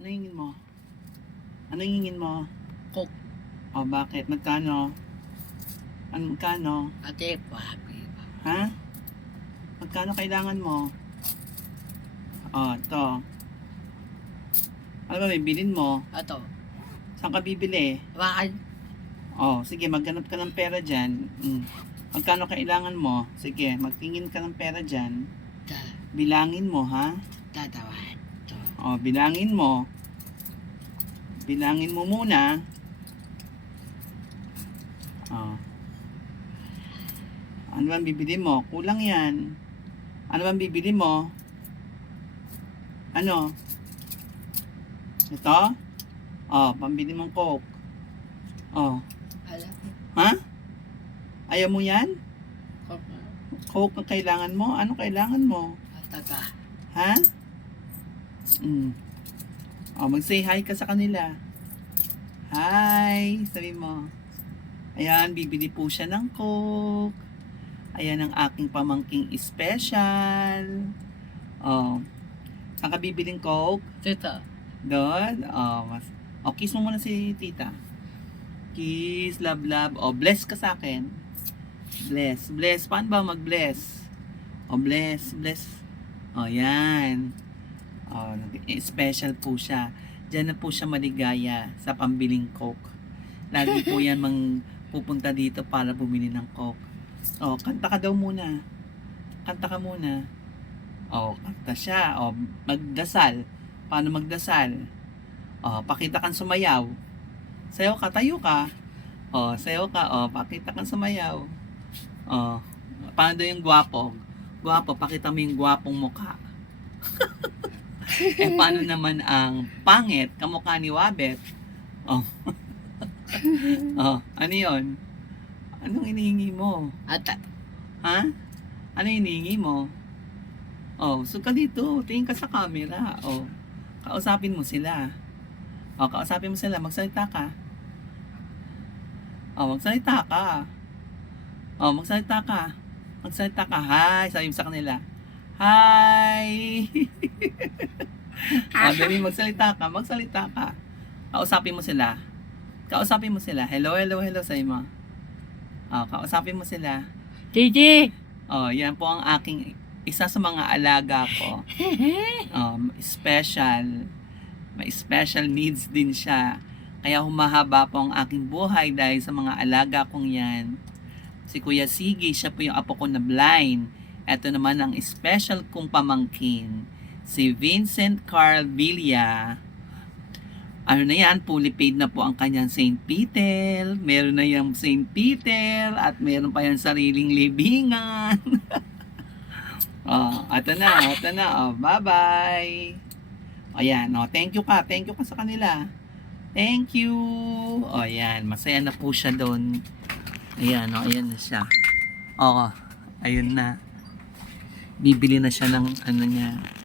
Ano hingin mo? Ano hingin mo? Coke. O, bakit? Magkano? Ano, magkano? Ate, papi. Ha? Magkano kailangan mo? O, ito. Ano ba, bibilin mo? Ato. Saan ka bibili? Bakit? O, sige, maghanap ka ng pera dyan. Magkano kailangan mo? Sige, magtingin ka ng pera dyan. Bilangin mo, ha? Tatawad. O, bilangin mo. Bilangin mo muna. O. Ano bang bibili mo? Kulang yan. Ano bang bibili mo? Ano? Ito? O, pambili mong Coke. O. Alam mo. Ha? Ayaw mo yan? Coke. Coke ang kailangan mo? Ano kailangan mo? Tata. Ha? O, mag-say hi ka sa kanila. Hi! Sabi mo. Ayan, bibili po siya ng Coke. Ayan ang aking pamangking special. O, saan ka bibiling Coke? Tita. Doon? O, kiss mo muna si tita. Kiss, love, love. O, bless ka sa akin. Bless, bless. Paano ba mag-bless? O, bless, bless. O, yan. O, special po siya. Diyan na po siya maligaya sa pambiling Coke. Lagi po yan pupunta dito para bumili ng Coke. O, kanta ka daw muna. Kanta ka muna. O, kanta siya. O, magdasal. Paano magdasal? O, pakita kang sumayaw. Sayaw ka, tayo ka. O, sayaw ka. O, pakita kang sumayaw. O, paano daw yung gwapo? Gwapo, pakita mo yung gwapong mukha. Eh, paano naman ang pangit? Kamukha ni Wabet. O. O, ano yun? Anong inihingi mo? Ata. Ha? Ano hinihingi mo? Oh, so ka dito. Tingin ka sa camera. Oh, kausapin mo sila. Oh, kausapin mo sila. Magsalita ka. Oh, magsalita ka. Oh, magsalita ka. Magsalita ka. Hi. Sabi mo sa kanila. Hi. Oh, dali magsalita ka. Magsalita ka. Kausapin mo sila. Kausapin mo sila. Hello, hello, hello. Sabi mo. Oh, kausapin mo sila. Titi. Oh, yan po ang aking isa sa mga alaga ko. Special. May special needs din siya. Kaya humahaba po ang aking buhay dahil sa mga alaga kong yan. Si Kuya Sige, siya po yung apo ko na blind. Ito naman ang special kong pamangkin. Si Vincent Carl Villa. Ano na yan, fully paid na po ang kanyang St. Peter. Meron na yung St. Peter at meron pa yung sariling libingan. Ito na. Bye-bye. Ayan, thank you ka. Thank you ka sa kanila. Thank you. Ayan, masaya na po siya doon. Ayan, ayan na siya. Ayun na. Bibili na siya ng ano niya.